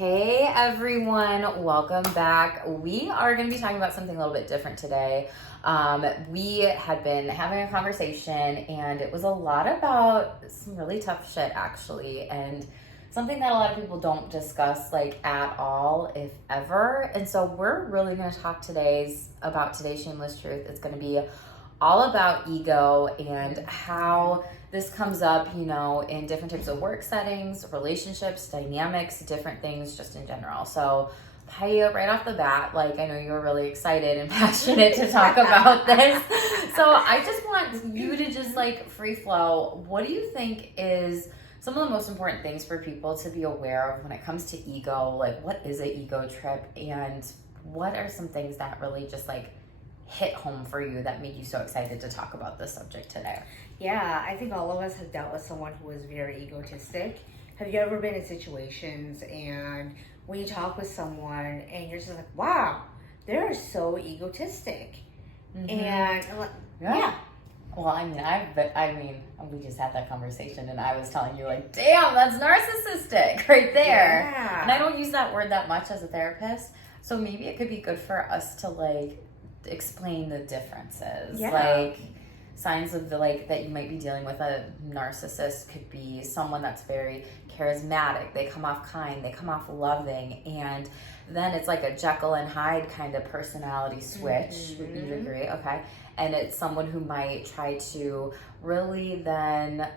Hey everyone, welcome back. We are going to be talking about something a little bit different today. We had been having a conversation and it was a lot about some really tough shit actually, and something that a lot of people don't discuss like at all, if ever. And so we're really going to talk about today's Shameless Truth. It's going to be all about ego and how this comes up, in different types of work settings, relationships, dynamics, different things just in general. So Poiab, right off the bat, I know you're really excited and passionate to talk about this. So I just want you to just free flow. What do you think is some of the most important things for people to be aware of when it comes to ego? What is an ego trip, and what are some things that really just hit home for you that made you so excited to talk about this subject today? Yeah, I think all of us have dealt with someone who is very egotistic. Have you ever been in situations and when you talk with someone and you're just like, wow, they're so egotistic? Mm-hmm. And yeah. Well, we just had that conversation and I was telling you damn, that's narcissistic right there. Yeah. And I don't use that word that much as a therapist. So maybe it could be good for us to explain the differences. Yeah. Signs of that you might be dealing with a narcissist could be someone that's very charismatic. They come off kind, they come off loving, and then it's like a Jekyll and Hyde kind of personality switch. Mm-hmm. Would you agree? Okay. And it's someone who might try to really then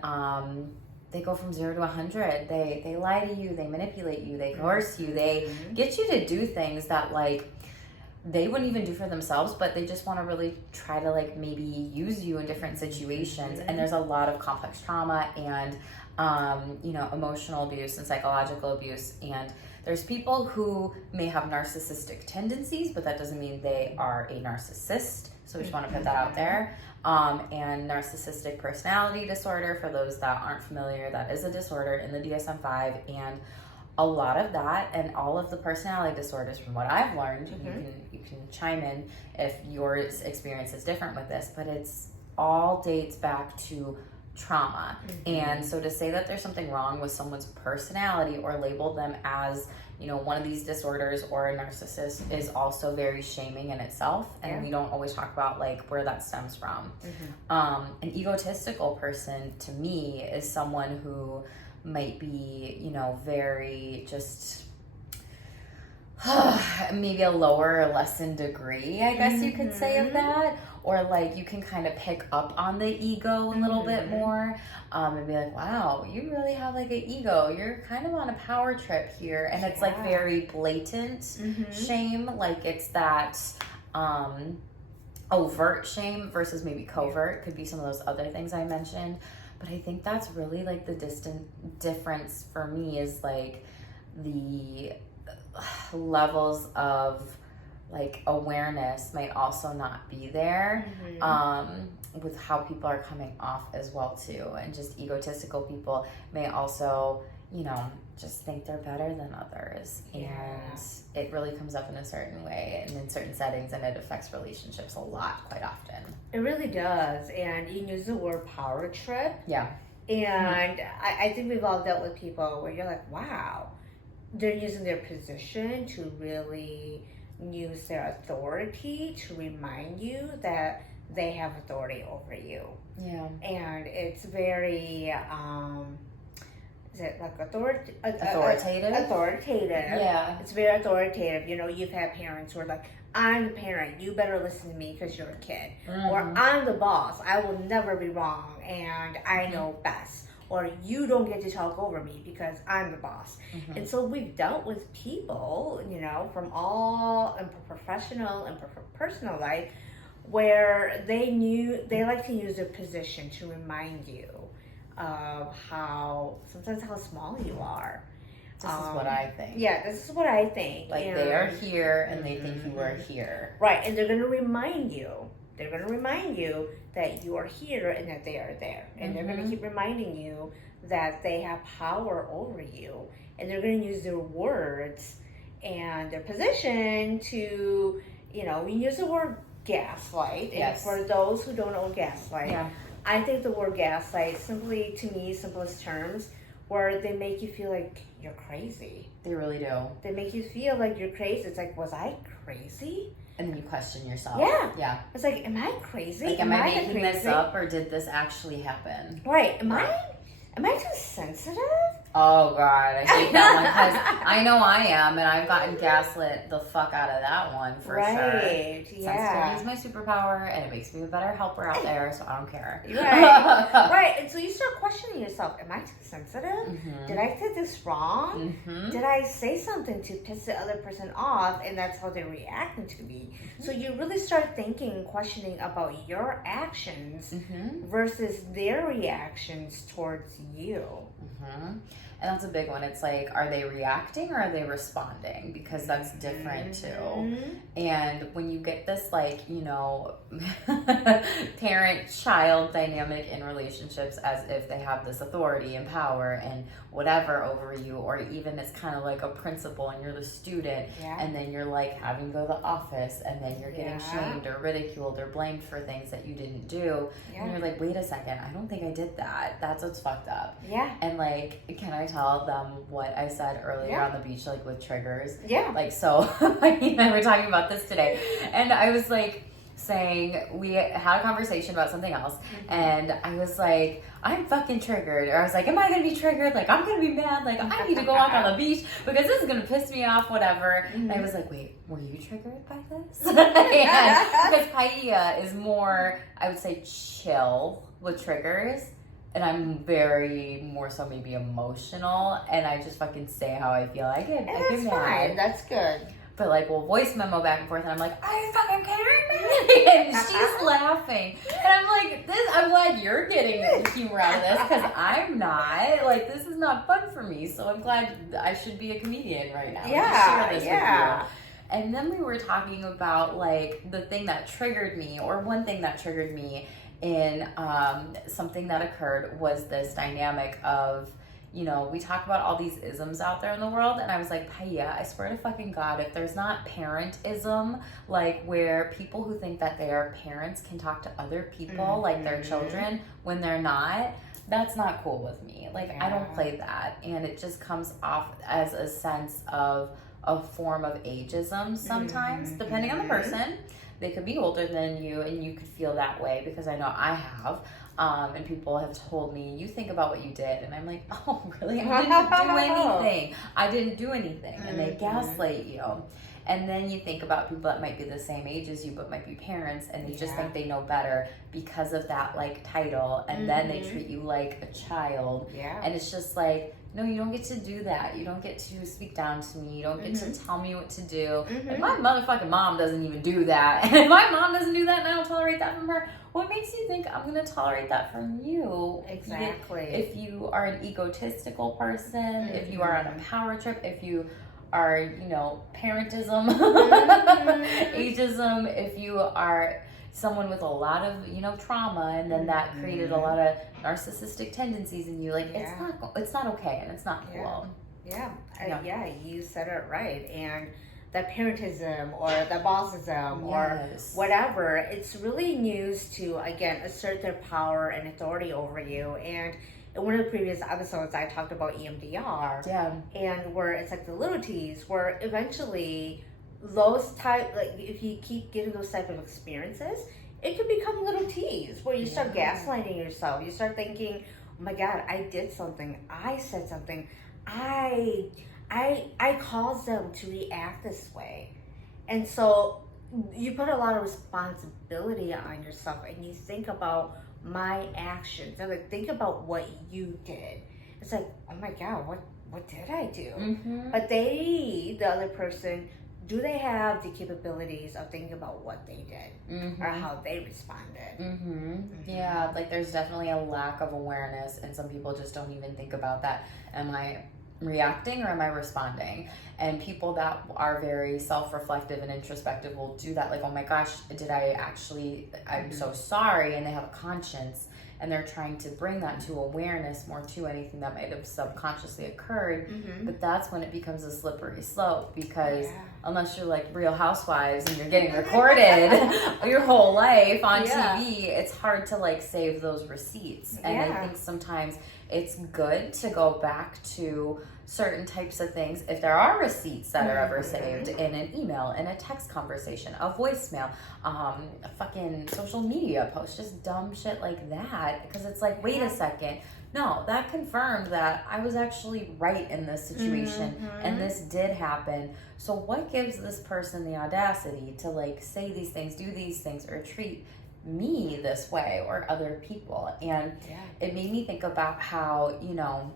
they go from 0 to 100. They lie to you, they manipulate you, they coerce you, they get you to do things that they wouldn't even do for themselves, but they just want to really try to maybe use you in different situations. And there's a lot of complex trauma and emotional abuse and psychological abuse. And there's people who may have narcissistic tendencies, but that doesn't mean they are a narcissist. So we just want to put that out there. And narcissistic personality disorder, for those that aren't familiar, that is a disorder in the DSM-5. And a lot of that and all of the personality disorders, from what I've learned, you can chime in if your experience is different with this, but it's all dates back to trauma. And so to say that there's something wrong with someone's personality or label them as one of these disorders or a narcissist is also very shaming in itself. And we don't always talk about where that stems from. An egotistical person to me is someone who might be, very just maybe a lower or lessened degree, I guess you could say, of that. Or you can kind of pick up on the ego a little bit more, and be wow, you really have an ego. You're kind of on a power trip here. And it's very blatant shame. It's that overt shame versus maybe covert. Could be some of those other things I mentioned. But I think that's really the distant difference for me is the levels of awareness might also not be there with how people are coming off as well too. And just egotistical people may also, just think they're better than others. And it really comes up in a certain way and in certain settings, and it affects relationships a lot quite often. It really does. And you use the word power trip. Yeah. And I think we've all dealt with people where you're wow, they're using their position to really use their authority to remind you that they have authority over you. Yeah. And it's very is it authoritative? Authoritative. Yeah. It's very authoritative. You've had parents who are I'm the parent, you better listen to me because you're a kid. Or I'm the boss, I will never be wrong and I know best. Or you don't get to talk over me because I'm the boss. And so we've dealt with people, from all professional and personal life, where they like to use their position to remind you of how small you are. This is what I think. Yeah, this is what I think. They are here and they think you are here. Right, and they're going to remind you. They're going to remind you that you are here and that they are there. And they're going to keep reminding you that they have power over you. And they're going to use their words and their position to, we use the word gaslight. Yes. And for those who don't know gaslight, I think the word gaslight, simply, to me, simplest terms, where they make you feel like you're crazy. They really do. They make you feel like you're crazy. It's like, was I crazy? And then you question yourself. Yeah. Yeah. It's like, am I crazy? Like, am I making this up, or did this actually happen? Right. Am I too sensitive? Oh, God. I hate that one because I know I am, and I've gotten gaslit the fuck out of that one for sure. Right. Yeah. Sensitivity is my superpower, and it makes me a better helper out there, so I don't care. Right. Right. And so you start questioning yourself. Am I too sensitive? Mm-hmm. Did I say this wrong? Mm-hmm. Did I say something to piss the other person off, and that's how they're reacting to me? So you really start thinking and questioning about your actions versus their reactions towards you. Mm-hmm. And that's a big one. It's like, are they reacting or are they responding? Because that's different too. And when you get this, like, you know, parent-child dynamic in relationships as if they have this authority and power and whatever over you, or even it's kind of like a principal and you're the student, and then you're like having to go to the office, and then you're getting shamed or ridiculed or blamed for things that you didn't do. And you're like, wait a second, I don't think I did that. That's what's fucked up. Yeah. And like, can I tell them what I said earlier on the beach, like with triggers? Yeah. Like, so and I were talking about this today, and I was like saying, we had a conversation about something else, and I was like, I'm fucking triggered, or I was like, am I gonna be triggered? Like, I'm gonna be mad, like I need to go walk on the beach because this is gonna piss me off, whatever. And I was like, wait, were you triggered by this? Because Poiab is more, I would say, chill with triggers. And I'm very more so maybe emotional, and I just fucking say how I feel. I get That's mad. fine. That's good. But like, we'll voice memo back and forth, and I'm like, are you fucking kidding me? And she's laughing, and I'm like, I'm glad you're getting the humor out of this because I'm not. Like, this is not fun for me. So I'm glad I should be a comedian right now. Yeah, share this with you. And then we were talking about like the thing that triggered me, or one thing that triggered me in something that occurred was this dynamic of, you know, we talk about all these isms out there in the world, and I was like, Poiab, I swear to fucking God, if there's not parentism, like where people who think that they are parents can talk to other people like their children when they're not, that's not cool with me. Like, I don't play that, and it just comes off as a sense of a form of ageism sometimes, depending on the person. They could be older than you, and you could feel that way, because I know I have. And people have told me, you think about what you did. And I'm like, oh, really? I didn't do anything. And they gaslight you. And then you think about people that might be the same age as you, but might be parents, and they just think they know better because of that, like, title. And then they treat you like a child. And it's just like, no, you don't get to do that. You don't get to speak down to me. You don't get to tell me what to do. And my motherfucking mom doesn't even do that. And if my mom doesn't do that and I don't tolerate that from her, what makes you think I'm going to tolerate that from you? Exactly. If you are an egotistical person, if you are on a power trip, if you are, you know, parentism, ageism, if you are someone with a lot of, you know, trauma, and then that created a lot of narcissistic tendencies in you, like, it's not okay, and it's not cool. Yeah, you said it right. And the parentism or the bossism or whatever, it's really used to, again, assert their power and authority over you. And in one of the previous episodes, I talked about EMDR. And where it's like the little T's, where eventually those type, like if you keep getting those type of experiences, it could become little T's where you start gaslighting yourself. You start thinking, oh my God, I did something. I said something. I caused them to react this way. And so you put a lot of responsibility on yourself, and you think about my actions. And like, think about what you did. It's like, oh my God, what did I do? But the other person, do they have the capabilities of thinking about what they did or how they responded? Yeah, like there's definitely a lack of awareness, and some people just don't even think about that. Am I reacting or am I responding? And people that are very self-reflective and introspective will do that, like, oh my gosh, did I actually, I'm so sorry, and they have a conscience, and they're trying to bring that to awareness more to anything that might have subconsciously occurred. But that's when it becomes a slippery slope, because unless you're like Real Housewives and you're getting recorded your whole life on TV, it's hard to like save those receipts. And I think sometimes it's good to go back to certain types of things. If there are receipts that are ever saved in an email, in a text conversation, a voicemail, a fucking social media post, just dumb shit like that. Because it's like, wait a second. No, that confirmed that I was actually right in this situation and this did happen. So what gives this person the audacity to like say these things, do these things, or treat me this way or other people? And it made me think about how, you know,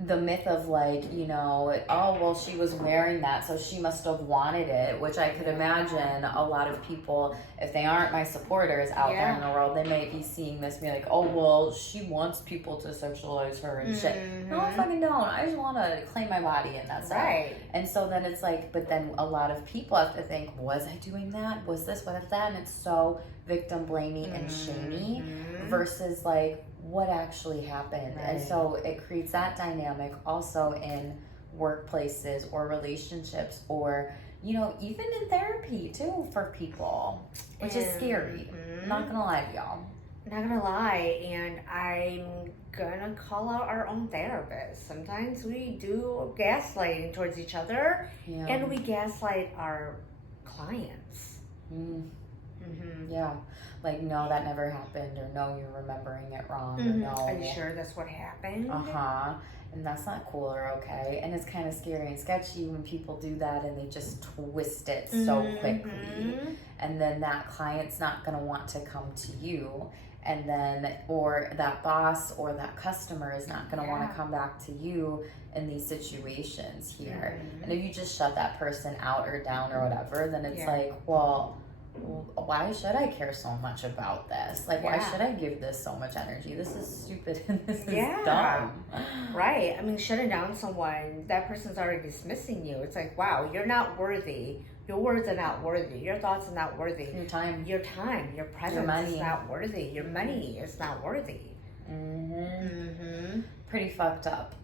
the myth of like, you know, oh, well, she was wearing that, so she must have wanted it, which I could imagine a lot of people, if they aren't my supporters out there in the world, they may be seeing this and be like, oh, well, she wants people to sexualize her and shit. No, I fucking don't. I just want to claim my body and that's right. And so then it's like, but then a lot of people have to think, was I doing that? Was this, what if that? And it's so victim blamey and shamey versus like, what actually happened. And so it creates that dynamic also in workplaces or relationships or, you know, even in therapy too for people, which is scary. Not gonna lie to y'all. Not gonna lie, and I'm gonna call out our own therapists. Sometimes we do gaslighting towards each other and we gaslight our clients. Yeah, like, no, that never happened, or no, you're remembering it wrong, or no. Are you sure that's what happened? And that's not cool or okay. And it's kind of scary and sketchy when people do that and they just twist it so quickly. And then that client's not going to want to come to you. And then, or that boss or that customer is not going to want to come back to you in these situations here. And if you just shut that person out or down or whatever, then it's like, well, why should I care so much about this? Like, why should I give this so much energy? This is stupid and this is dumb. Right. I mean, shutting down someone, that person's already dismissing you. It's like, wow, you're not worthy. Your words are not worthy. Your thoughts are not worthy. Your time, your presence is not worthy. Your money is not worthy. Pretty fucked up.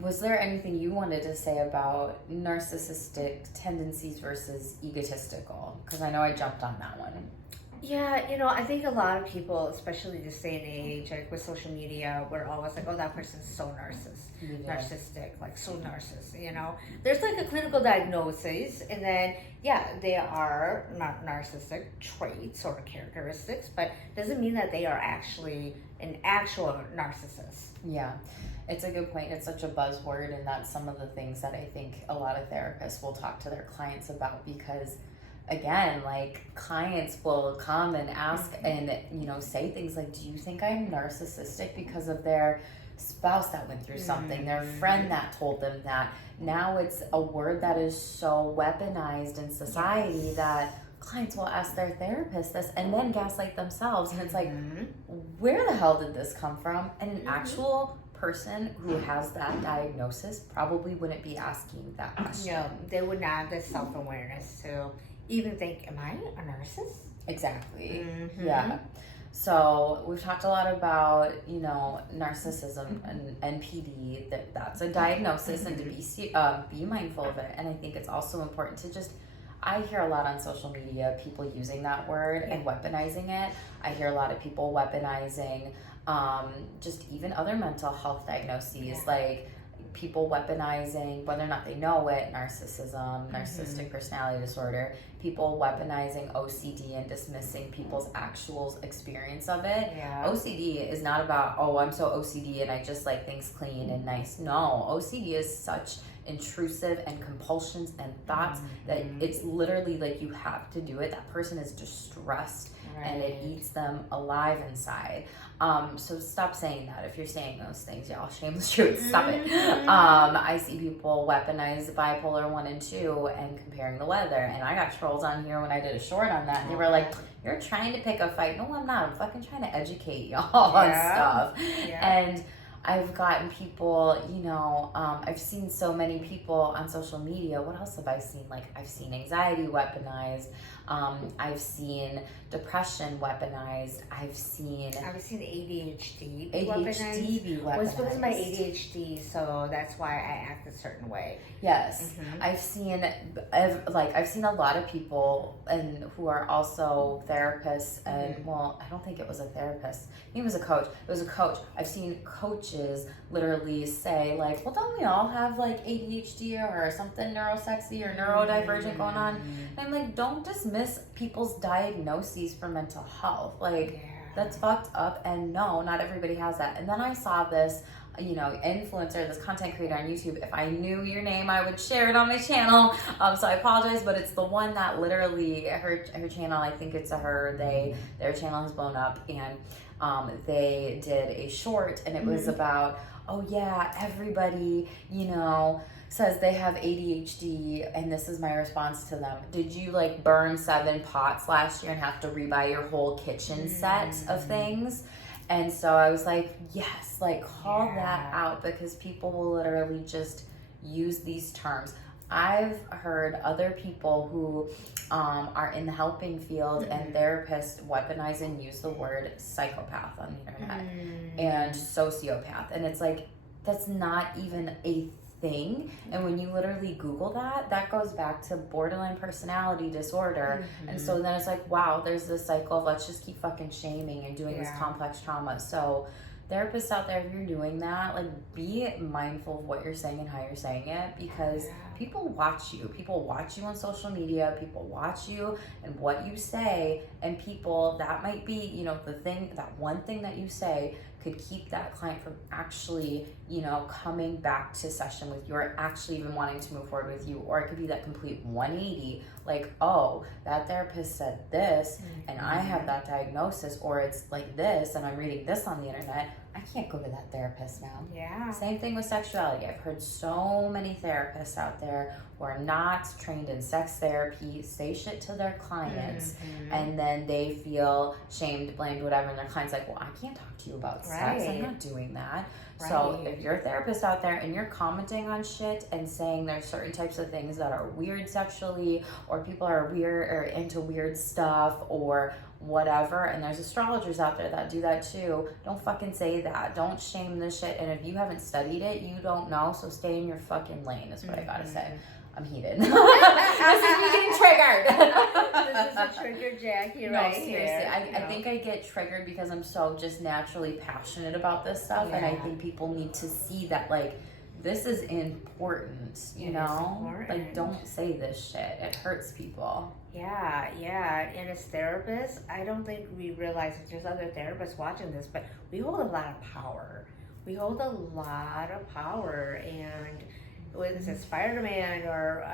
Was there anything you wanted to say about narcissistic tendencies versus egotistical? Because I know I jumped on that one. Yeah, you know, I think a lot of people, especially this day and age, like with social media, we're always like, oh, that person's so narcissistic, like so narcissist, you know. There's like a clinical diagnosis, and then, they are narcissistic traits or characteristics, but doesn't mean that they are actually an actual narcissist. Yeah. It's a good point. It's such a buzzword, and that's some of the things that I think a lot of therapists will talk to their clients about because, again, like, clients will come and ask and, you know, say things like, do you think I'm narcissistic because of their spouse that went through something, their friend that told them that? Now it's a word that is so weaponized in society that clients will ask their therapist this and then gaslight themselves. And it's like, where the hell did this come from? And an actual person who has that diagnosis probably wouldn't be asking that question. No, they would not have the self-awareness to even think, am I a narcissist? Exactly. Yeah. So we've talked a lot about, you know, narcissism and NPD, that's a diagnosis and to be mindful of it. And I think it's also important to just, I hear a lot on social media, people using that word and weaponizing it. I hear a lot of people weaponizing just even other mental health diagnoses, like people weaponizing, whether or not they know it, narcissism, narcissistic personality disorder, people weaponizing OCD and dismissing people's actual experience of it. OCD is not about, oh, I'm so OCD and I just like things clean and nice. No, OCD is such intrusive and compulsions and thoughts that it's literally like you have to do it. That person is distressed and it eats them alive inside. So stop saying that if you're saying those things, y'all. Shameless truth. Stop it. I see people weaponize bipolar 1 and 2 and comparing the weather. And I got trolls on here when I did a short on that. And they were like, you're trying to pick a fight. No, I'm not. I'm fucking trying to educate y'all on stuff. And I've gotten people, I've seen so many people on social media. What else have I seen? Like, I've seen anxiety weaponized. I've seen depression weaponized. I've seen ADHD be weaponized. Well, it's because of my ADHD, so that's why I act a certain way. Yes. I've seen a lot of people who are also therapists, and well, I don't think it was a therapist. I think it was a coach. It was a coach. I've seen coaches literally say like, well, don't we all have like ADHD or something neurosexy or neurodivergent going on? And I'm like, don't dismiss people's diagnoses for mental health. Like, that's fucked up, and no, not everybody has that. And then I saw this influencer, this content creator on YouTube. If I knew your name, I would share it on my channel. So I apologize, but it's the one that literally her channel, I think it's their channel has blown up, and they did a short, and it was about, oh yeah, everybody, says they have ADHD, and this is my response to them. Did you like burn 7 pots last year and have to rebuy your whole kitchen set of things? And so I was like, yes, like call that out, because people will literally just use these terms. I've heard other people who are in the helping field and therapists weaponize and use the word psychopath on the internet and sociopath. And it's like, that's not even a thing. And when you literally Google that goes back to borderline personality disorder. And so then it's like, wow, there's this cycle of let's just keep fucking shaming and doing this complex trauma. So therapists out there, if you're doing that, like, be mindful of what you're saying and how you're saying it, because people watch you. People watch you on social media. People watch you and what you say, and people, that might be, that one thing that you say could keep that client from actually, coming back to session with you, or actually even wanting to move forward with you. Or it could be that complete 180, like, oh, that therapist said this, and I have that diagnosis, or it's like this, and I'm reading this on the internet. I can't go to that therapist now. Yeah. Same thing with sexuality. I've heard so many therapists out there who are not trained in sex therapy say shit to their clients, and then they feel shamed, blamed, whatever, and their client's like, well, I can't talk to you about sex. I'm not doing that. So if you're a therapist out there and you're commenting on shit and saying there's certain types of things that are weird sexually, or people are weird or into weird stuff or whatever, and there's astrologers out there that do that too, don't fucking say that. Don't shame this shit. And if you haven't studied it, you don't know, so stay in your fucking lane is what I gotta say. I'm heated. This is me getting triggered. This is a trigger Jackie right seriously, here. I think I get triggered because I'm so just naturally passionate about this stuff, and I think people need to see that, like, this is important, Like, don't say this shit. It hurts people. Yeah. And as therapists, I don't think we realize that there's other therapists watching this, but we hold a lot of power. And with Spider-Man, or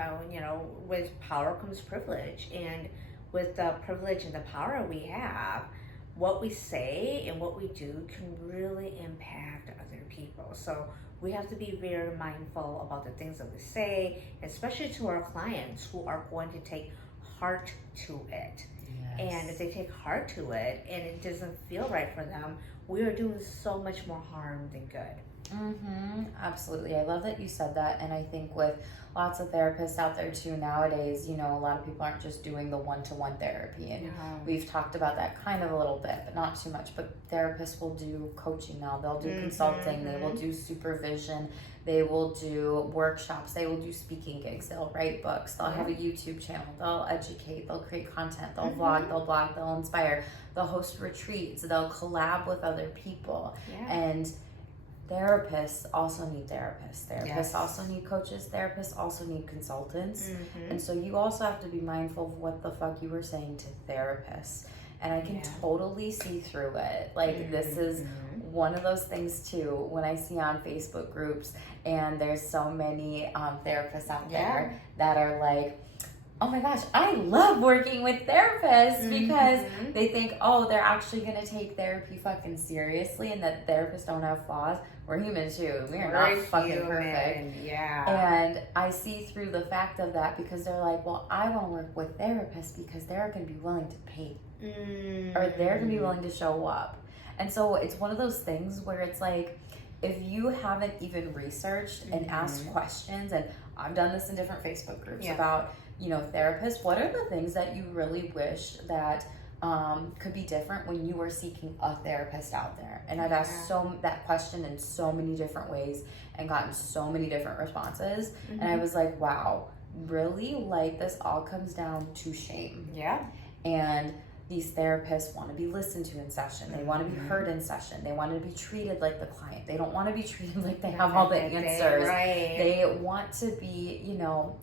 with power comes privilege, and with the privilege and the power we have, what we say and what we do can really impact other people. So we have to be very mindful about the things that we say, especially to our clients who are going to take heart to it. And if they take heart to it and it doesn't feel right for them, we are doing so much more harm than good. Absolutely. I love that you said that. And I think with lots of therapists out there too nowadays, a lot of people aren't just doing the one-to-one therapy, and we've talked about that kind of a little bit, but not too much. But therapists will do coaching now. They'll do consulting. They will do supervision. They will do workshops. They will do speaking gigs. They'll write books. They'll have a YouTube channel. They'll educate. They'll create content. They'll vlog. They'll blog. They'll inspire. They'll host retreats. They'll collab with other people. And therapists also need therapists. Therapists also need coaches. Therapists also need consultants. And so you also have to be mindful of what the fuck you were saying to therapists. And I can totally see through it. Like, this is one of those things too, when I see on Facebook groups, and there's so many therapists out there that are like, oh my gosh, I love working with therapists, because they think, oh, they're actually going to take therapy fucking seriously, and that therapists don't have flaws. We're human too. We're not fucking perfect. And I see through the fact of that, because they're like, well, I want to work with therapists because they're going to be willing to pay. Or they're going to be willing to show up. And so it's one of those things where it's like, if you haven't even researched and asked questions, and I've done this in different Facebook groups about, therapists, what are the things that you really wish that could be different when you were seeking a therapist out there? And I've asked that question in so many different ways and gotten so many different responses. And I was like, wow, really? Like, this all comes down to shame. Yeah. And these therapists want to be listened to in session. They want to be heard in session. They want to be treated like the client. They don't want to be treated like they have all the answers. They want to be,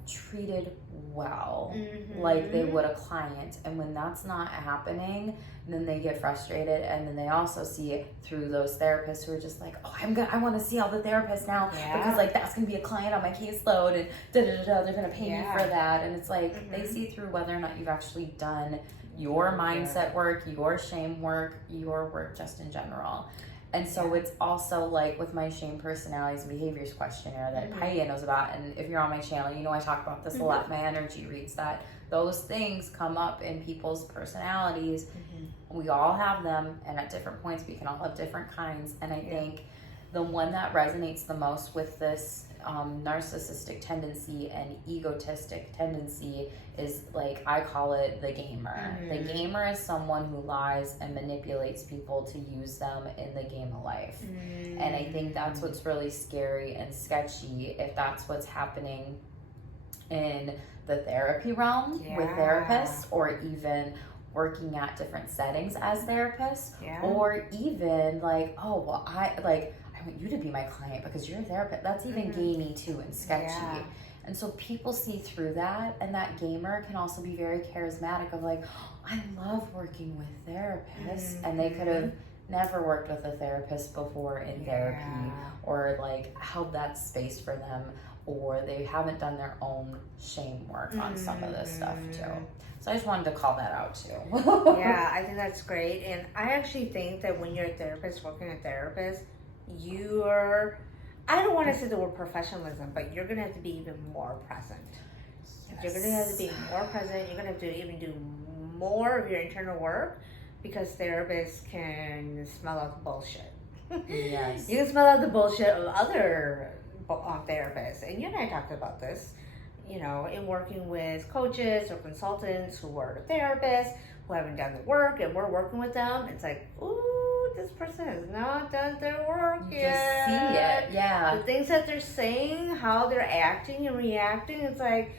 treated well, like they would a client. And when that's not happening, then they get frustrated. And then they also see it through those therapists who are just like, oh, I want to see all the therapists now because like that's going to be a client on my caseload and they're going to pay me for that. And it's like they see through whether or not you've actually done your mindset work, your shame work, your work just in general. And so it's also like with my shame personalities and behaviors questionnaire that Poiab knows about. And if you're on my channel, I talk about this a lot. My energy reads that those things come up in people's personalities. We all have them, and at different points we can all have different kinds. And I think the one that resonates the most with this narcissistic tendency and egotistic tendency is, like, I call it the gamer. The gamer is someone who lies and manipulates people to use them in the game of life. And I think that's what's really scary and sketchy if that's what's happening in the therapy realm with therapists, or even working at different settings as therapists, or even like, oh, well, I want you to be my client because you're a therapist. That's even gamey too and sketchy. And so people see through that, and that gamer can also be very charismatic of like, oh, I love working with therapists, and they could have never worked with a therapist before in therapy, or like held that space for them, or they haven't done their own shame work on some of this stuff too. So I just wanted to call that out too. Yeah, I think that's great. And I actually think that when you're a therapist, working a therapist, I don't want to say the word professionalism, but you're going to have to be even more present. You're going to have to be more present. You're going to have to even do more of your internal work, because therapists can smell out the bullshit. Yes. You can smell out the bullshit of other therapists. And you and I talked about this, in working with coaches or consultants who are therapists, who haven't done the work, and we're working with them. It's like, ooh, this person has not done their work yet. Just see it, The things that they're saying, how they're acting and reacting, it's like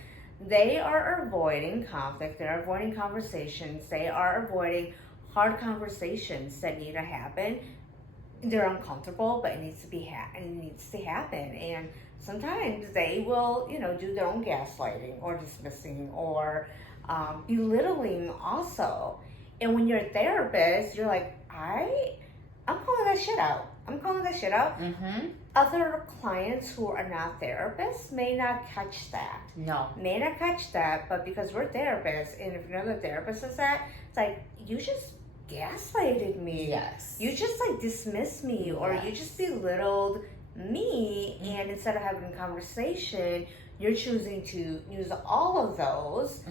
they are avoiding conflict, they're avoiding conversations, they are avoiding hard conversations that need to happen. They're uncomfortable, but it needs to happen. And sometimes they will, do their own gaslighting or dismissing or belittling also. And when you're a therapist, you're like, I'm calling that shit out. Other clients who are not therapists may not catch that. May not catch that, but because we're therapists, and if another therapist says that, it's like, you just gaslighted me. Yes. You just like dismissed me, or you just belittled me, and instead of having a conversation, you're choosing to use all of those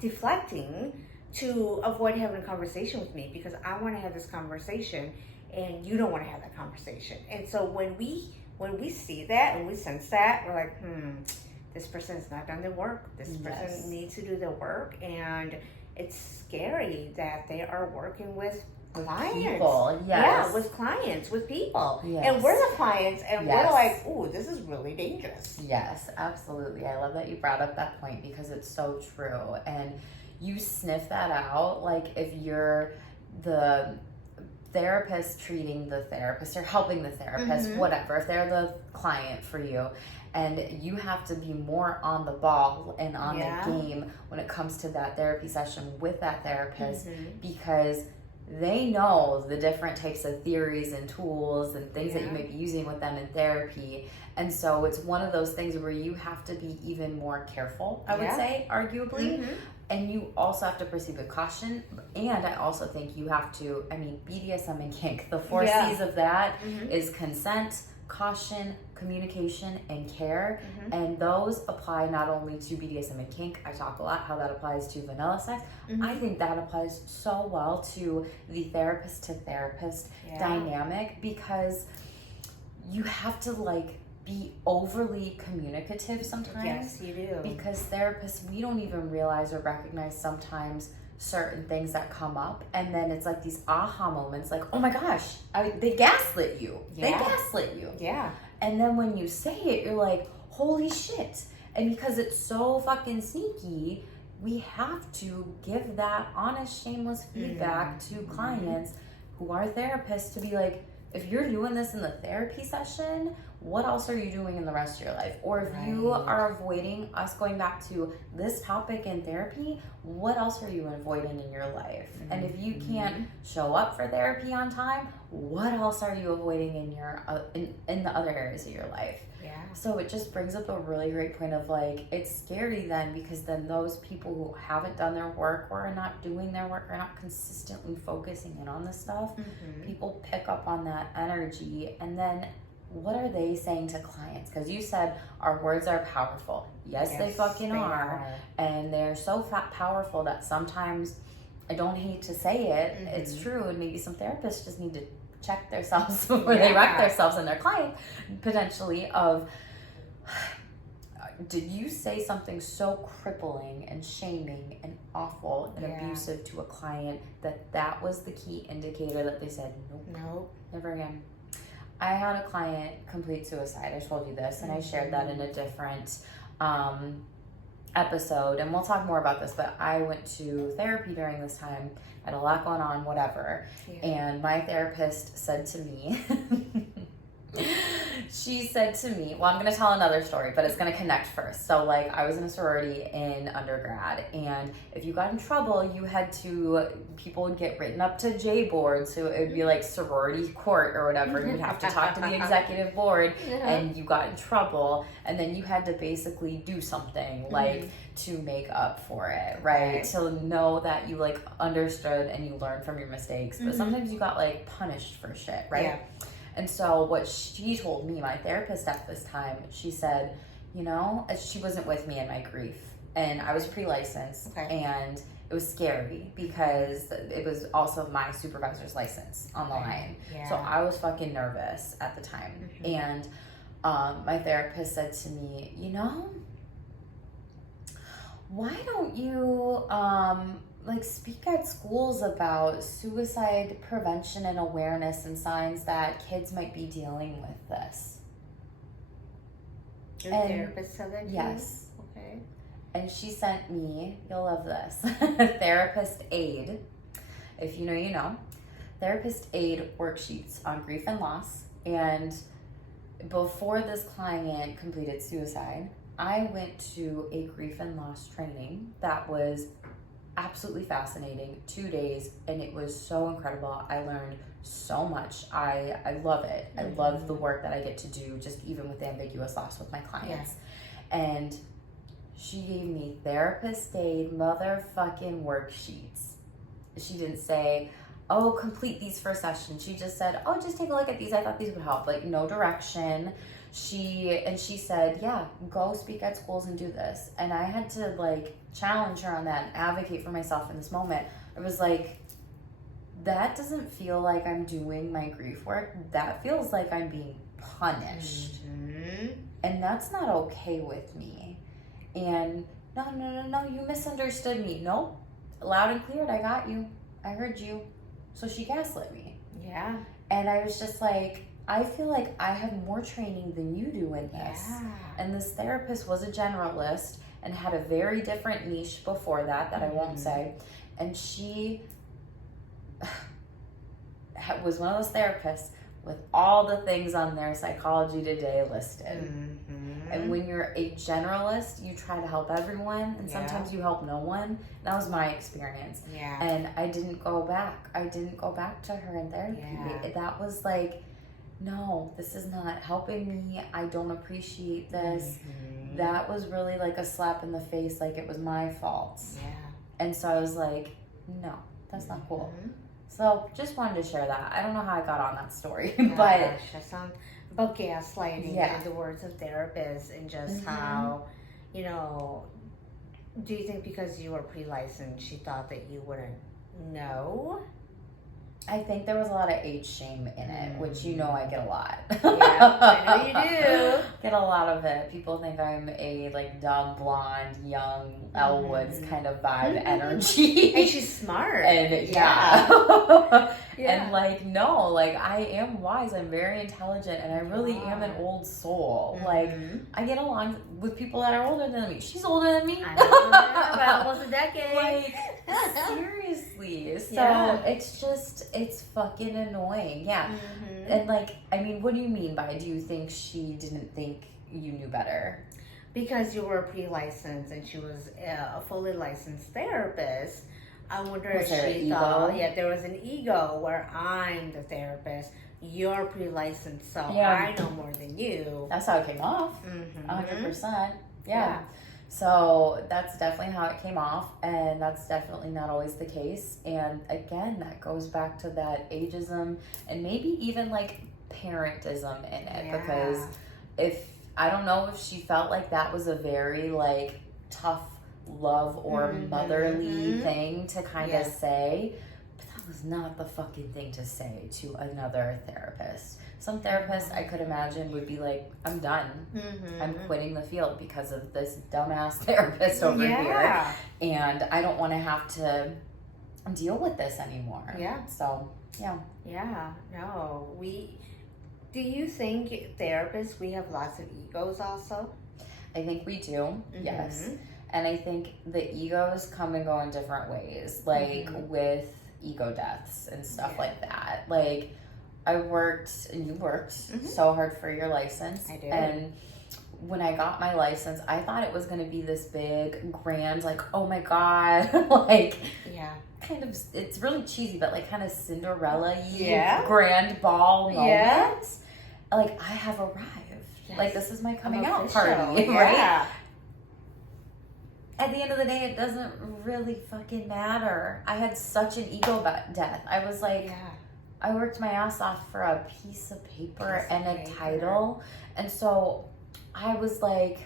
deflecting to avoid having a conversation with me, because I want to have this conversation and you don't want to have that conversation. And so when we see that and we sense that, we're like, this person's not done their work. This person needs to do their work. And it's scary that they are working with clients. People, with clients, with people. Yes. And we're the clients, and we're like, ooh, this is really dangerous. Yes, absolutely. I love that you brought up that point, because it's so true. And you sniff that out, like if you're the therapist treating the therapist or helping the therapist, whatever, if they're the client for you, and you have to be more on the ball and on the game when it comes to that therapy session with that therapist, because they know the different types of theories and tools and things that you may be using with them in therapy. And so it's one of those things where you have to be even more careful, I would say, arguably. And you also have to proceed with caution. And I also think you have to, BDSM and kink, the four C's of that is consent, caution, communication, and care. And those apply not only to BDSM and kink. I talk a lot how that applies to vanilla sex. I think that applies so well to the therapist to therapist dynamic, because you have to like be overly communicative sometimes. Yes, you do. Because therapists, we don't even realize or recognize sometimes certain things that come up, and then it's like these aha moments, like, oh my gosh, they gaslit you. Yeah. They gaslit you. Yeah. And then when you say it, you're like, holy shit. And because it's so fucking sneaky, we have to give that honest, shameless feedback to clients who are therapists to be like, if you're doing this in the therapy session, what else are you doing in the rest of your life? Or if you are avoiding us going back to this topic in therapy, what else are you avoiding in your life? And if you can't show up for therapy on time, what else are you avoiding in your in the other areas of your life? Yeah. So it just brings up a really great point of like, it's scary then, because then those people who haven't done their work or are not doing their work, are not consistently focusing in on this stuff, people pick up on that energy, and then what are they saying to clients? Because you said our words are powerful. Yes, they fucking are. And they're so powerful that sometimes, I don't hate to say it, it's true, and maybe some therapists just need to check themselves before they wreck themselves and their client, potentially, of, did you say something so crippling and shaming and awful and abusive to a client that was the key indicator that they said, nope, never again? I had a client complete suicide. I told you this, and I shared that in a different episode, and we'll talk more about this, but I went to therapy during this time, had a lot going on, whatever, and my therapist said to me, she said to me, well, I'm going to tell another story, but it's going to connect first. So, like, I was in a sorority in undergrad, and if you got in trouble, you had to, people would get written up to J board, so it would be like sorority court or whatever. You'd have to talk to the executive board, and you got in trouble, and then you had to basically do something, like, to make up for it, right? To know that you, like, understood and you learned from your mistakes, but sometimes you got, like, punished for shit, right? Yeah. And so what she told me, my therapist at this time, she said, you know, she wasn't with me in my grief, and I was pre-licensed, and it was scary because it was also my supervisor's license on the line. So I was fucking nervous at the time. And my therapist said to me, you know, why don't you like speak at schools about suicide prevention and awareness and signs that kids might be dealing with this? Your therapist said that to you? Yes. Okay. And she sent me, you'll love this, therapist aid. If you know, you know. Therapist aid worksheets on grief and loss. And before this client completed suicide, I went to a grief and loss training that was absolutely fascinating, 2 days, and it was so incredible. I learned so much. I love it. I love the work that I get to do, just even with ambiguous loss with my clients. And she gave me therapist aid motherfucking worksheets. She didn't say, oh, complete these for a session. She just said, oh, just take a look at these. I thought these would help. Like, no direction. She said, yeah, go speak at schools and do this. And I had to, like, challenge her on that and advocate for myself in this moment. I was like, that doesn't feel like I'm doing my grief work. That feels like I'm being punished. And that's not okay with me. And no, you misunderstood me. Nope. Loud and clear, I got you. I heard you. So she gaslit me. Yeah. And I was just like, I feel like I have more training than you do in this. And this therapist was a generalist and had a very different niche before that I won't say. And she was one of those therapists with all the things on their Psychology Today listed. And when you're a generalist, you try to help everyone, and sometimes you help no one. That was my experience. And I didn't go back. I didn't go back to her in therapy. That was like, no, this is not helping me. I don't appreciate this. That was really like a slap in the face, like it was my fault. And so I was like, no, that's not cool. So just wanted to share that. I don't know how I got on that story, but that sounds about gaslighting in the words of therapists, and just how, you know, do you think because you were pre-licensed, she thought that you wouldn't know? I think there was a lot of age shame in it, which I get a lot. Yeah, I know you do. Get a lot of it. People think I'm a like dumb, blonde, young Elle Woods kind of vibe energy. And she's smart. And Yeah. And like, no, like I am wise. I'm very intelligent, and I really am an old soul. Like I get along with people that are older than me. She's older than me. I know, about almost a decade. Like seriously. So it's fucking annoying. Yeah. And like, I mean, what do you mean by, do you think she didn't think you knew better? Because you were pre-licensed and she was a fully licensed therapist. I wonder if she thought, there was an ego where I'm the therapist, you're pre-licensed, so I know more than you. That's how it came off. 100%. Yeah. So that's definitely how it came off, and that's definitely not always the case. And again, that goes back to that ageism and maybe even like parentism in it, because I don't know if she felt like that was a very like tough love or motherly thing to kind of say, but that was not the fucking thing to say to another therapist. Some therapists I could imagine would be like, I'm done. I'm quitting the field because of this dumbass therapist over here. And I don't want to have to deal with this anymore. Yeah. So, yeah. Yeah. No. Do you think therapists, we have lots of egos also? I think we do. Yes. And I think the egos come and go in different ways, like with ego deaths and stuff like that. Like, I worked, and you worked so hard for your license. I did. And when I got my license, I thought it was going to be this big, grand, like, oh my God, like, kind of, it's really cheesy, but like kind of Cinderella-y, grand ball moment. Like, I have arrived. Like, this is my coming out party, right? At the end of the day, it doesn't really fucking matter. I had such an ego death. I was like, I worked my ass off for a piece of paper and a title. And so I was like,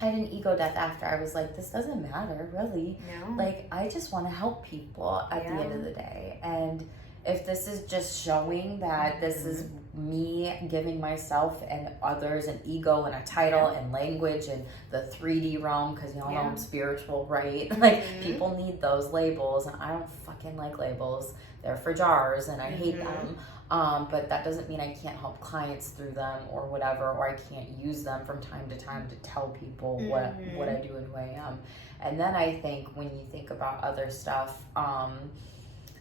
I had an ego death after. I was like, this doesn't matter, really. No. Like, I just want to help people at the end of the day. And if this is just showing that this is me giving myself and others an ego and a title and language and the 3D realm, because y'all know I'm spiritual, right? Like, people need those labels, and I don't fucking like labels. They're for jars, and I hate them. But that doesn't mean I can't help clients through them or whatever, or I can't use them from time to time to tell people what I do and who I am. And then I think when you think about other stuff,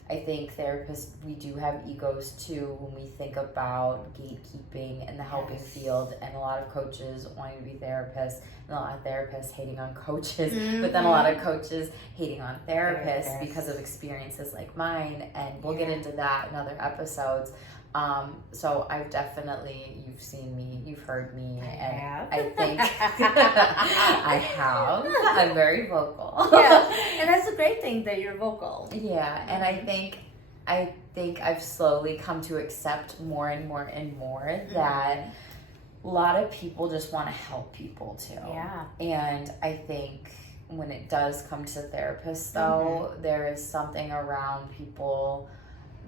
I think therapists, we do have egos too when we think about gatekeeping in the helping field, and a lot of coaches wanting to be therapists, and a lot of therapists hating on coaches, but then a lot of coaches hating on therapists because of experiences like mine, and we'll get into that in other episodes. So I've definitely, you've seen me, you've heard me, I think I have. I'm very vocal. And that's a great thing that you're vocal. And I think I've slowly come to accept more and more and more that a lot of people just want to help people too. And I think when it does come to therapists though, there is something around people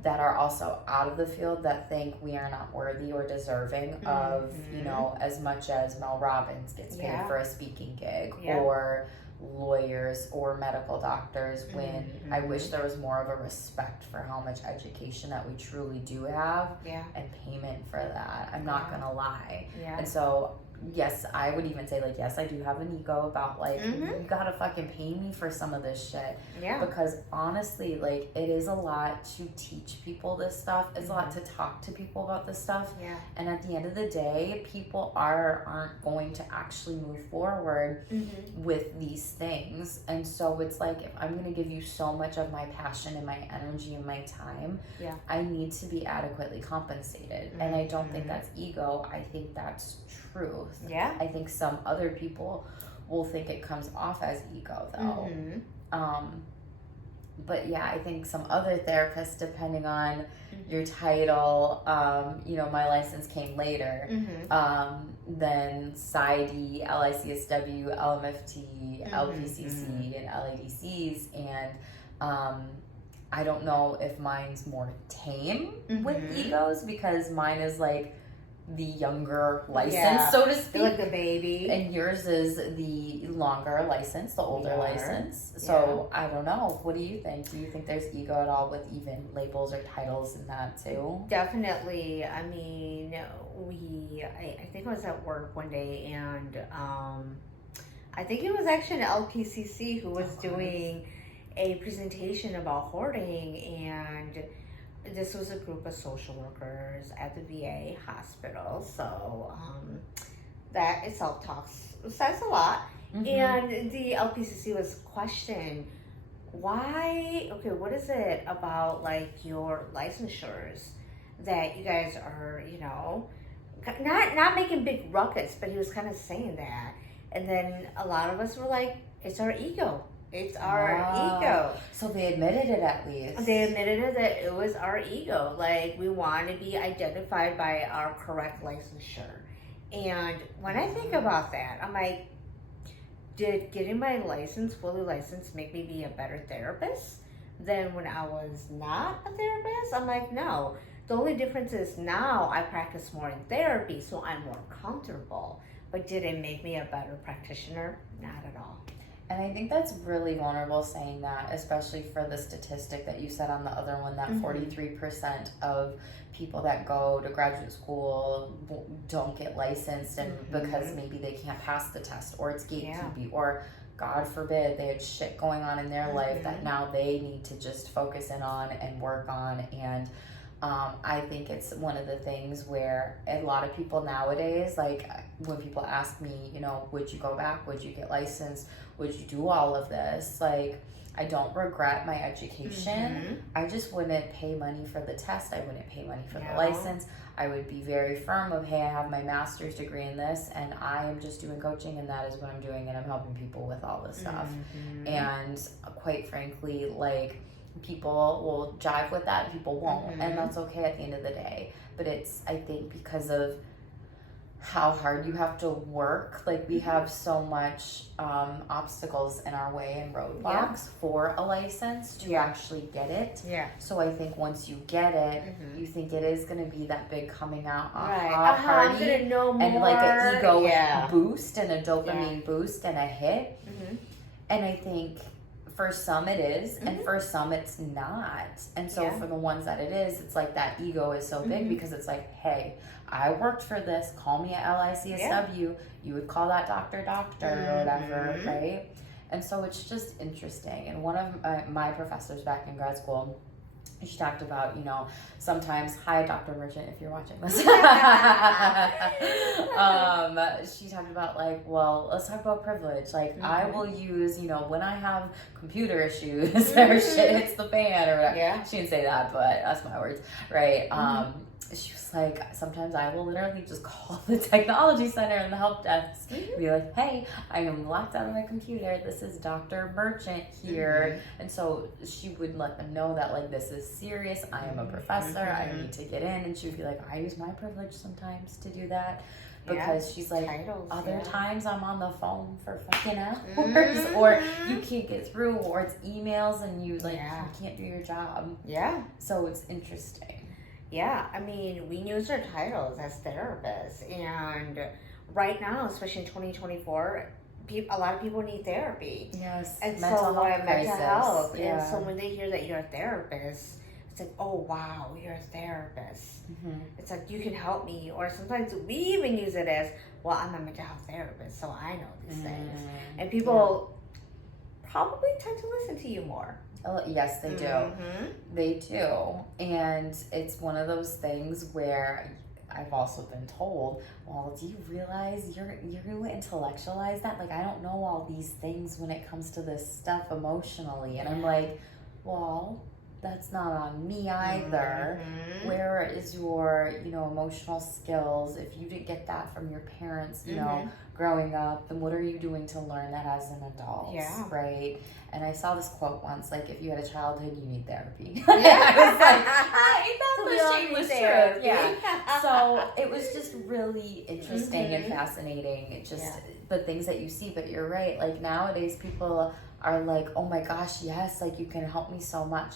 that are also out of the field that think we are not worthy or deserving of, you know, as much as Mel Robbins gets paid for a speaking gig, or lawyers or medical doctors, when I wish there was more of a respect for how much education that we truly do have and payment for that. I'm not gonna lie. And so yes, I would even say, like, yes, I do have an ego about, like, you gotta fucking pay me for some of this shit. Because honestly, like, it is a lot to teach people this stuff. It's a lot to talk to people about this stuff. And at the end of the day, people aren't going to actually move forward with these things. And so it's like, if I'm gonna give you so much of my passion and my energy and my time, I need to be adequately compensated. And I don't think that's ego. I think that's truth. I think some other people will think it comes off as ego though. But yeah, I think some other therapists, depending on your title, you know, my license came later, then PsyD, LICSW, LMFT, LPCC, and LADCs, and I don't know if mine's more tame Mm-hmm. with egos, because mine is like the younger license, so to speak. Like the baby. And yours is the longer license, the older license. So I don't know. What do you think? Do you think there's ego at all with even labels or titles in that too? Definitely. I mean, I think I was at work one day, and I think it was actually an LPCC who was doing a presentation about hoarding, and this was a group of social workers at the VA hospital. So that itself says a lot. Mm-hmm. And the LPCC was questioned, why, okay, what is it about like your licensures that you guys are, you know, not making big ruckus, but he was kind of saying that. And then a lot of us were like, it's our ego. It's our ego. So they admitted it at least. They admitted it, that it was our ego. Like, we want to be identified by our correct licensure. And when I think about that, I'm like, did getting my license, fully licensed, make me be a better therapist than when I was not a therapist? I'm like, no. The only difference is now I practice more in therapy, so I'm more comfortable. But did it make me a better practitioner? Not at all. And I think that's really vulnerable saying that, especially for the statistic that you said on the other one, that 43% of people that go to graduate school don't get licensed, and because maybe they can't pass the test, or it's gatekeeping, or God forbid they had shit going on in their life that now they need to just focus in on and work on. And I think it's one of the things where a lot of people nowadays, like when people ask me, you know, would you go back? Would you get licensed? Would you do all of this? Like, I don't regret my education. I just wouldn't pay money for the test. I wouldn't pay money for the license. I would be very firm of, hey, I have my master's degree in this, and I am just doing coaching, and that is what I'm doing, and I'm helping people with all this stuff. And quite frankly, like, people will jive with that and people won't, and that's okay at the end of the day. But it's, I think, because of how hard you have to work, like we have so much obstacles in our way and roadblocks for a license to actually get it. So I think once you get it, you think it is going to be that big coming out party, I'm gonna know more. And like an ego boost and a dopamine boost and a hit. And I think for some it is, and for some it's not. And so for the ones that it is, it's like that ego is so big because it's like, hey, I worked for this, call me a LICSW, you would call that doctor or whatever, right? And so it's just interesting. And one of my professors back in grad school, she talked about, you know, sometimes, hi, Dr. Merchant, if you're watching this. She talked about, like, well, let's talk about privilege. Like, I will use, you know, when I have computer issues or shit hits the fan or whatever. She didn't say that, but that's my words, right? She was like, sometimes I will literally just call the technology center and the help desk and be like, hey, I am locked out of my computer. This is Dr. Merchant here. And so she would let them know that, like, this is serious. I am a professor. I need to get in. And she would be like, I use my privilege sometimes to do that. Because she's like, other times I'm on the phone for fucking hours, or you can't get through, or it's emails and you like you can't do your job. So it's interesting. I mean, we use our titles as therapists, and right now, especially in 2024, a lot of people need therapy. And mental health. And so when they hear that you're a therapist, it's like, oh wow, you're a therapist. It's like, you can help me. Or sometimes we even use it as, well, I'm a mental health therapist, so I know these things. And people probably tend to listen to you more. Oh, yes, they do. They do. And it's one of those things where I've also been told, well, do you realize you intellectualize that? Like, I don't know all these things when it comes to this stuff emotionally. And I'm like, well, that's not on me either. Where is your, you know, emotional skills? If you didn't get that from your parents, you know, growing up, then what are you doing to learn that as an adult? Right? And I saw this quote once, like, if you had a childhood, you need therapy. I was like, ain't that the shameless truth? So it was just really interesting and fascinating. It just the things that you see, but you're right. Like, nowadays people are like, oh my gosh, yes, like, you can help me so much.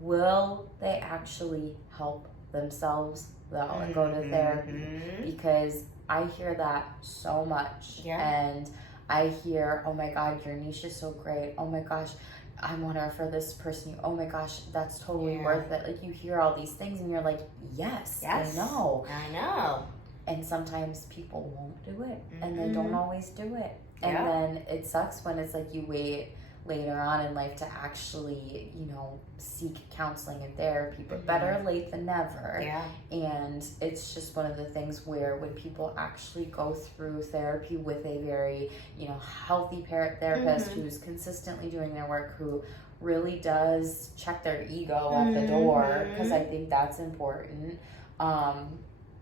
will they actually help themselves though and go to therapy? Because I hear that so much. And I hear, oh my God, your niche is so great. Oh my gosh, I want to refer this person. Oh my gosh, that's totally worth it. Like, you hear all these things and you're like, yes, I know. And sometimes people won't do it, and they don't always do it. And then it sucks when it's like you wait later on in life to actually, you know, seek counseling and therapy, but better late than never. And it's just one of the things where when people actually go through therapy with a very, you know, healthy therapist who's consistently doing their work, who really does check their ego at the door, because I think that's important.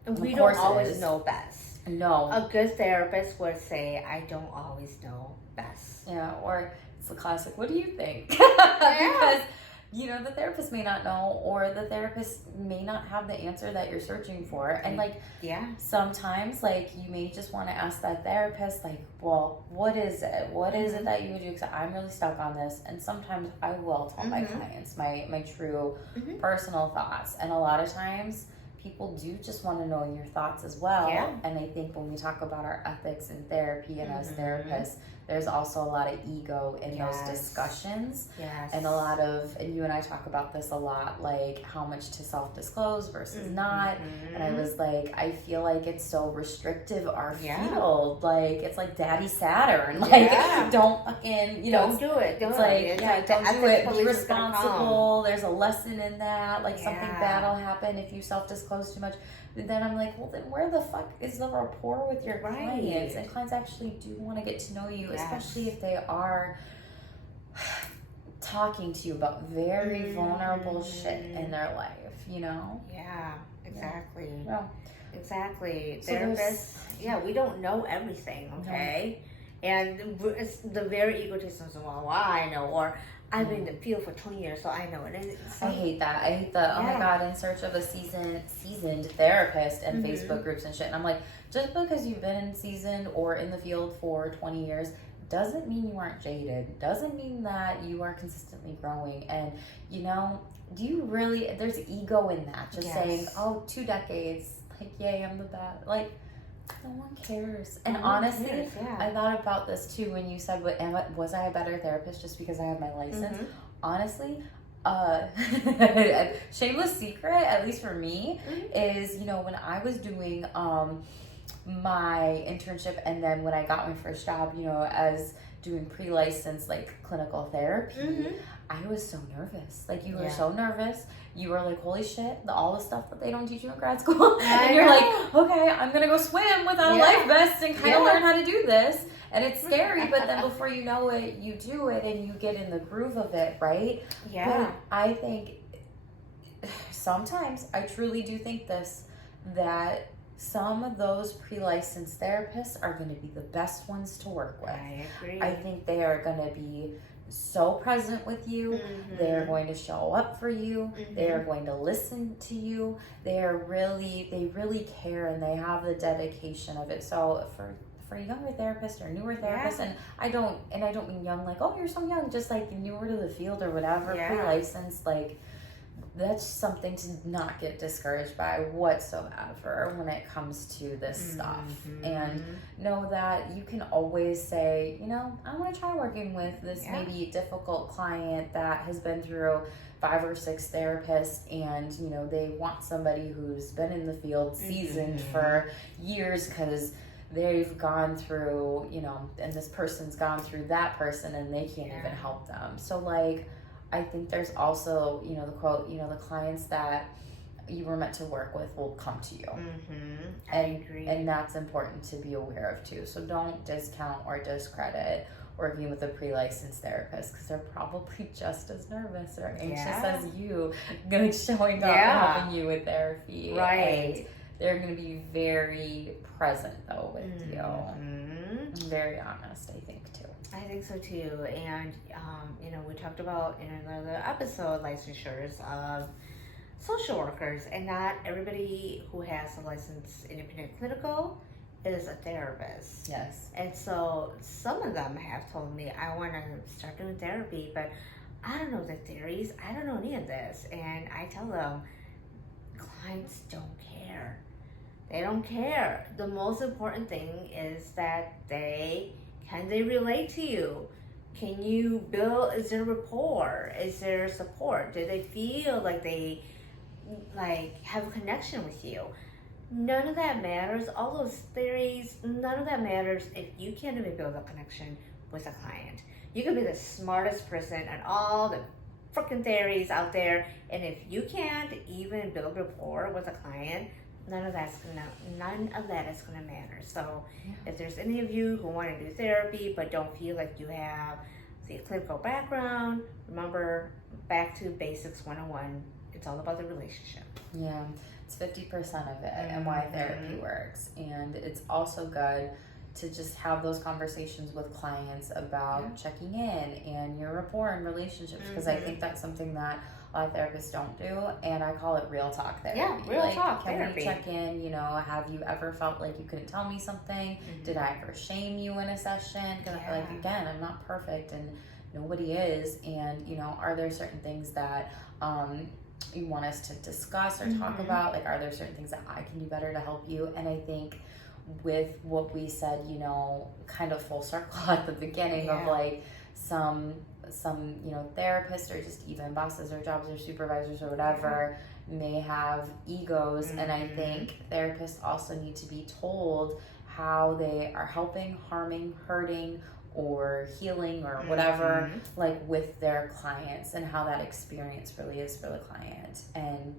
We don't always know best. No. A good therapist would say, I don't always know best. Yeah, or it's the classic, what do you think? Because, you know, the therapist may not know, or the therapist may not have the answer that you're searching for. And like, sometimes like you may just want to ask that therapist, like, well, what is it? What is it that you would do? Because I'm really stuck on this. And sometimes I will tell my clients my true personal thoughts. And a lot of times people do just want to know your thoughts as well. And I think when we talk about our ethics in therapy and as therapists, there's also a lot of ego in those discussions. And a lot of, and you and I talk about this a lot, like how much to self-disclose versus not. And I was like, I feel like it's so restrictive, our field. Like, it's like Daddy Saturn. Like, don't fucking, you know. Don't do it. It's like, don't do it. Be responsible. There's a lesson in that. Like, something bad will happen if you self-disclose too much. But then I'm like, well, then where the fuck is the rapport with your clients? And clients actually do want to get to know you, especially if they are talking to you about very vulnerable shit in their life, you know? Exactly. Exactly. So therapists, we don't know everything, okay? And it's the very egotism of, well, I know, or I've been in the field for 20 years, so I know it. And I hate that. I hate the, oh my God, in search of a seasoned therapist and Facebook groups and shit. And I'm like, just because you've been seasoned or in the field for 20 years doesn't mean you aren't jaded. Doesn't mean that you are consistently growing. And, you know, do you really, there's ego in that. Just saying, oh, 2 decades, like, yay, I'm the best. Like, no one cares. And honestly, I thought about this too when you said, was I a better therapist just because I have my license? Honestly, shameless secret, at least for me, is, you know, when I was doing my internship, and then when I got my first job, you know, as doing pre-licensed like clinical therapy, I was so nervous. Like, you were so nervous. You were like, holy shit, all the stuff that they don't teach you in grad school. And you're like, okay, I'm going to go swim without a life vest and kind of learn how to do this. And it's scary, but then before you know it, you do it and you get in the groove of it, right? But I think sometimes, I truly do think this, that some of those pre-licensed therapists are going to be the best ones to work with. I agree. I think they are going to be so present with you. They are going to show up for you. They are going to listen to you. They really care, and they have the dedication of it. So for younger therapists or newer therapists, and I don't mean young like, oh, you're so young, just like newer to the field or whatever, pre-licensed, like, that's something to not get discouraged by whatsoever when it comes to this stuff. And know that you can always say, you know, I want to try working with this maybe difficult client that has been through 5 or 6 therapists, and, you know, they want somebody who's been in the field, seasoned for years, because they've gone through, you know, and this person's gone through that person and they can't even help them. So, like, I think there's also, you know, the quote, you know, the clients that you were meant to work with will come to you. I agree. And that's important to be aware of too. So don't discount or discredit working with a pre-licensed therapist, because they're probably just as nervous or anxious as you, showing up and helping you with therapy. Right. And they're going to be very present though with you. Very honest, I think too. I think so too. And, you know, we talked about in another episode licensures of social workers, and not everybody who has a licensed independent clinical is a therapist. Yes. And so some of them have told me, I want to start doing therapy, but I don't know the theories. I don't know any of this. And I tell them, clients don't care. They don't care. The most important thing is that can they relate to you? Can you build, is there rapport? Is there support? Do they feel like they have a connection with you? None of that matters. All those theories, none of that matters if you can't even build a connection with a client. You can be the smartest person and all the freaking theories out there, and if you can't even build rapport with a client, none of that is gonna matter. So if there's any of you who want to do therapy but don't feel like you have the clinical background, remember, back to basics 101. It's all about the relationship. Yeah, it's 50% of it and why therapy works. And it's also good to just have those conversations with clients about checking in and your rapport and relationships, because I think that's something that a lot of therapists don't do, and I call it real talk therapy. Yeah, real talk can therapy. We check in, you know, have you ever felt like you couldn't tell me something? Did I ever shame you in a session? Because I feel like, again, I'm not perfect and nobody is, and, you know, are there certain things that you want us to discuss or talk about? Like, are there certain things that I can do better to help you? And I think with what we said, you know, kind of full circle at the beginning of like some you know, therapists or just even bosses or jobs or supervisors or whatever may have egos, and I think therapists also need to be told how they are helping, harming, hurting, or healing or whatever, like with their clients, and how that experience really is for the client, and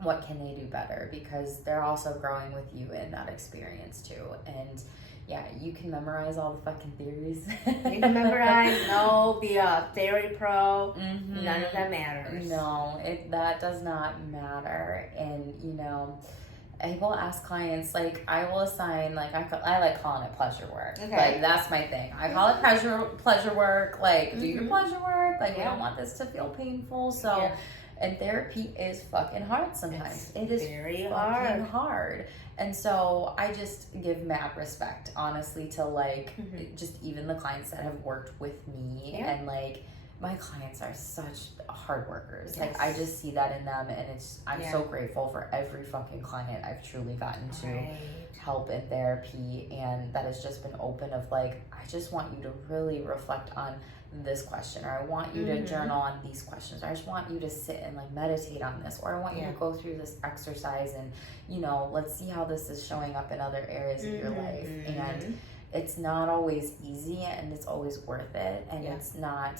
what can they do better, because they're also growing with you in that experience too. And yeah, you can memorize all the fucking theories. You can memorize, be a theory pro. None of that matters. No, that does not matter. And, you know, I will ask clients, like, I will assign, like, I like calling it pleasure work. Okay. Like, that's my thing. I call it pleasure work. Like, do your pleasure work. Like, we don't want this to feel painful. So, and therapy is fucking hard sometimes. It is very fucking hard. And so I just give mad respect, honestly, to like just even the clients that have worked with me. And like, my clients are such hard workers. Like, I just see that in them, and I'm so grateful for every fucking client I've truly gotten to help in therapy, and that has just been open of like, I just want you to really reflect on this question, or I want you to journal on these questions, or I just want you to sit and like meditate on this, or I want you to go through this exercise, and, you know, let's see how this is showing up in other areas of your life. And it's not always easy, and it's always worth it, and it's not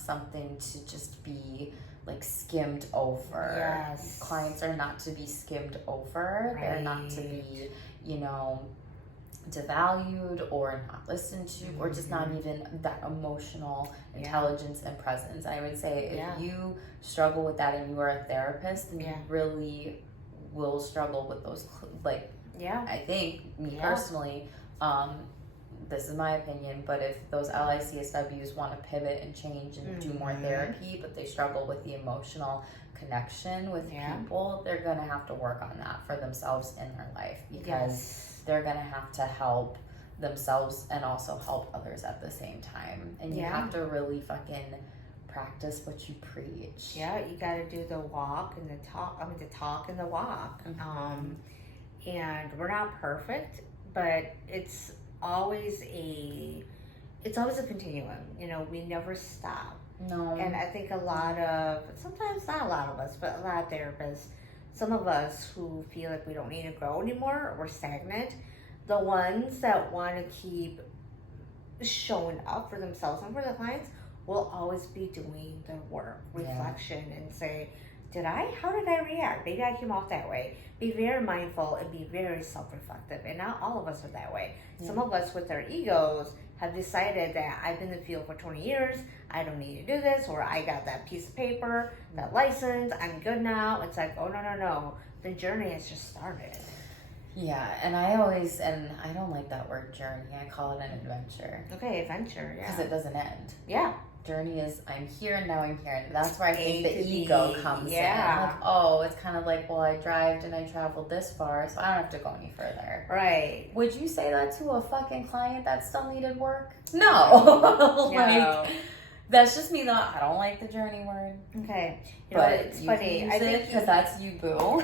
something to just be like skimmed over. Clients are not to be skimmed over. They're not to be, you know, devalued or not listened to, or just not even that emotional intelligence and presence. I would say if you struggle with that and you are a therapist, then you really will struggle with those, like, I think, me personally, this is my opinion, but if those LICSWs want to pivot and change and do more therapy, but they struggle with the emotional connection with people, they're going to have to work on that for themselves in their life, because they're going to have to help themselves and also help others at the same time. And you have to really fucking practice what you preach. Yeah, you got to do the walk and the talk. The talk and the walk. And we're not perfect, but it's always a continuum. You know, we never stop. No. And I think sometimes not a lot of us, but a lot of therapists, some of us who feel like we don't need to grow anymore, or we're stagnant, the ones that want to keep showing up for themselves and for their clients will always be doing their work, reflection, and say, how did I react? Maybe I came off that way. Be very mindful and be very self-reflective. And not all of us are that way. Some of us with our egos have decided that I've been in the field for 20 years, I don't need to do this, or I got that piece of paper, that license, I'm good now. It's like, oh, no. The journey has just started. Yeah, and I don't like that word journey. I call it an adventure. Okay, adventure, Because it doesn't end. Yeah. Journey is, I'm here and now I'm here. And that's where I think the ego comes in. Yeah. Like, it's kind of like, well, I drove and I traveled this far, so I don't have to go any further. Right. Would you say that to a fucking client that still needed work? No. No. That's just me though. I don't like the journey word. Okay. But it's funny. I think because that's you, boo.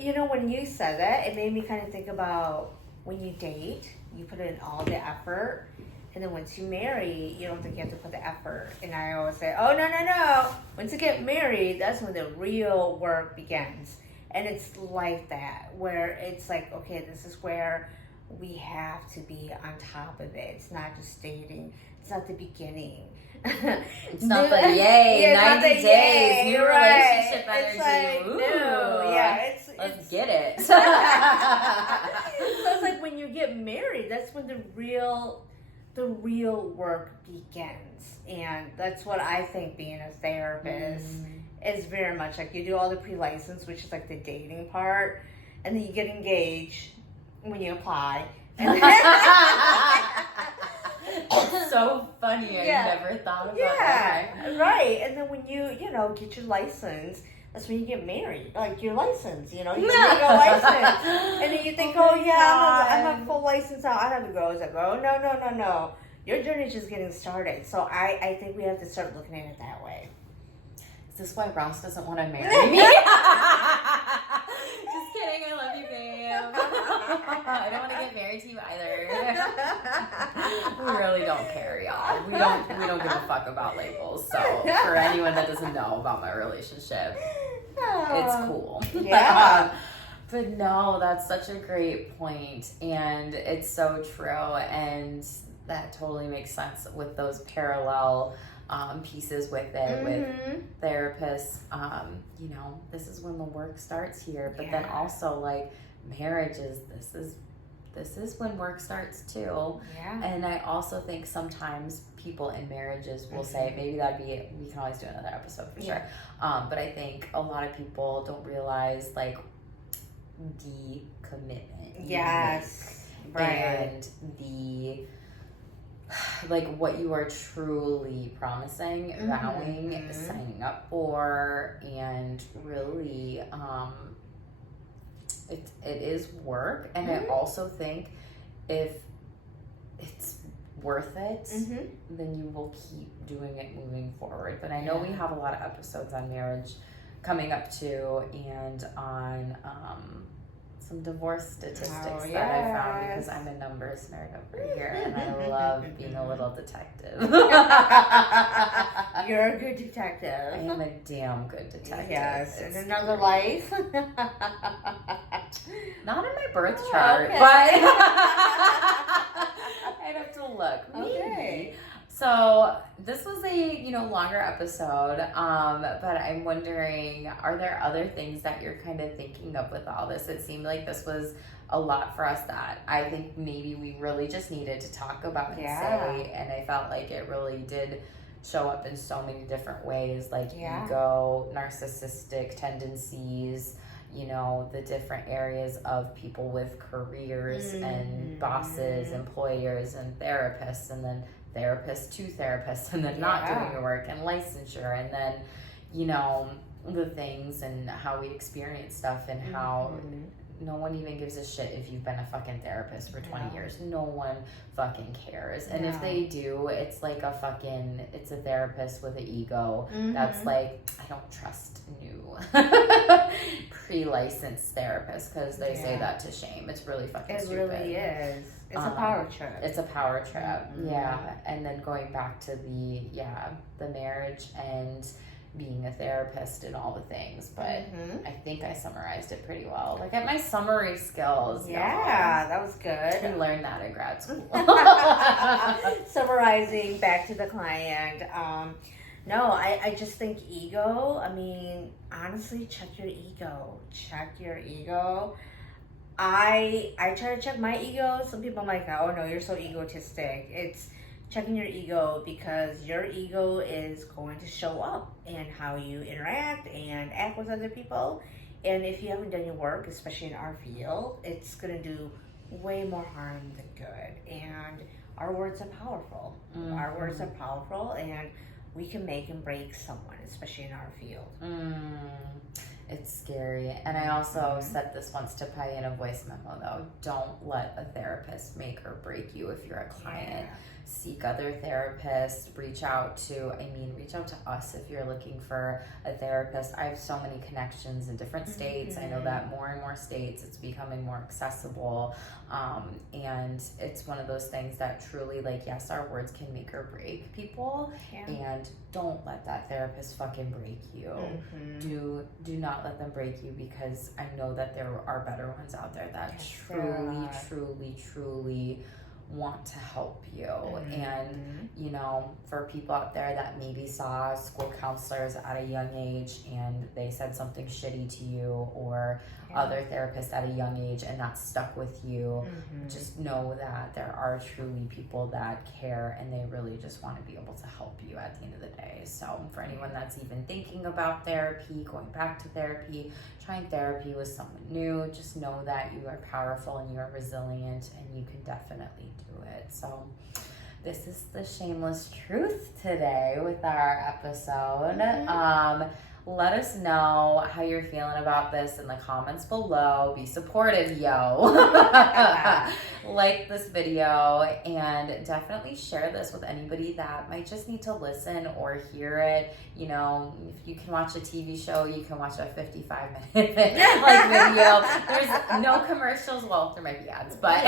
you know, when you said that, it made me kind of think about when you date, you put in all the effort, and then once you marry, you don't think you have to put the effort. And I always say, oh, no. Once you get married, that's when the real work begins. And it's like that, where it's like, okay, this is where we have to be on top of it. It's not just dating. It's not the beginning. It's not the yay, 90 days, yay, new right. relationship energy. It's like, Ooh, no, yeah, let's get it. So it's like when you get married, that's when the real work begins. And that's what I think being a therapist is very much like. You do all the pre-license, which is like the dating part, and then you get engaged when you apply. And It's so funny. I never thought about that. Right. And then when you get your license, that's when you get married. Like your license, you get a license. And then you think, I'm a full license now. I have to go. It's like, oh, no. Your journey's just getting started. So I think we have to start looking at it that way. Is this why Ross doesn't want to marry me? Just kidding. I love you, babe. I don't want to get married to you either. We really don't care, y'all. We don't give a fuck about labels. So for anyone that doesn't know about my relationship, it's cool. Yeah. But no, that's such a great point, and it's so true, and that totally makes sense with those parallel pieces with it, with therapists. This is when the work starts here, but then also like marriages, this is when work starts too. Yeah. And I also think sometimes people in marriages will say, maybe we can always do another episode for sure. But I think a lot of people don't realize like the commitment. Yes. Right. And the like what you are truly promising, vowing, signing up for, and really it is work. And I also think if it's worth it, then you will keep doing it moving forward. But I know we have a lot of episodes on marriage coming up too, and on some divorce statistics that I found, because I'm a numbers nerd over here and I love being a little detective. You're a good detective. I am a damn good detective. Yes, in another life. Not in my birth chart, but I'd have to look. Maybe. So this was a longer episode, but I'm wondering, are there other things that you're kind of thinking of with all this? It seemed like this was a lot for us that I think maybe we really just needed to talk about and say, and I felt like it really did show up in so many different ways, like ego, narcissistic tendencies, the different areas of people with careers and bosses, employers, and therapists, and then therapists to therapists, and then not doing your work, and licensure, and then the things and how we experience stuff, and how no one even gives a shit if you've been a fucking therapist for 20 years. No one fucking cares. And if they do, it's like it's a therapist with an ego that's like, I don't trust new pre-licensed therapists, because they say that to shame. It's really fucking stupid. It really is. It's a power trip. It's a power trip, And then going back to the marriage and being a therapist and all the things, but I think I summarized it pretty well. Like at my summary skills. That was good. We learned that in grad school. Summarizing back to the client. No, I just think ego. I mean, honestly, check your ego. Check your ego. I try to check my ego. Some people are like, oh no, you're so egotistic. It's checking your ego, because your ego is going to show up in how you interact and act with other people. And if you haven't done your work, especially in our field, it's going to do way more harm than good. And our words are powerful. Our words are powerful, and we can make and break someone, especially in our field. It's scary. And I also said this once to Pai in a voice memo, though. Don't let a therapist make or break you if you're a client. Seek other therapists. Reach out to us if you're looking for a therapist. I have so many connections in different states. I know that more and more states, it's becoming more accessible. And it's one of those things that truly, like, yes, our words can make or break people. And don't let that therapist fucking break you. Do not let them break you, because I know that there are better ones out there that truly want to help you. And you know, for people out there that maybe saw school counselors at a young age and they said something shitty to you, or other therapists at a young age, and that stuck with you, just know that there are truly people that care, and they really just want to be able to help you at the end of the day. So for anyone that's even thinking about therapy, going back to therapy, trying therapy with someone new, just know that you are powerful and you are resilient, and you can definitely do it. So this is the shameless truth today with our episode. Let us know how you're feeling about this in the comments below. Be supportive, yo. Like this video, and definitely share this with anybody that might just need to listen or hear it. You know, if you can watch a TV show, you can watch a 55-minute like video. There's no commercials. Well, there might be ads, but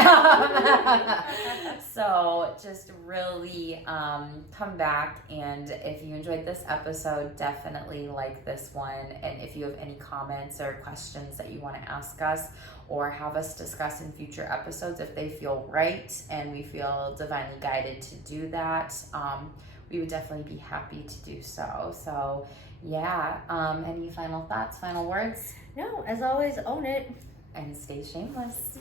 so just really come back, and if you enjoyed this episode, definitely like this one. And if you have any comments or questions that you want to ask us or have us discuss in future episodes, if they feel right and we feel divinely guided to do that, we would definitely be happy to do so. So yeah, any final thoughts, final words? No, as always, own it and stay shameless.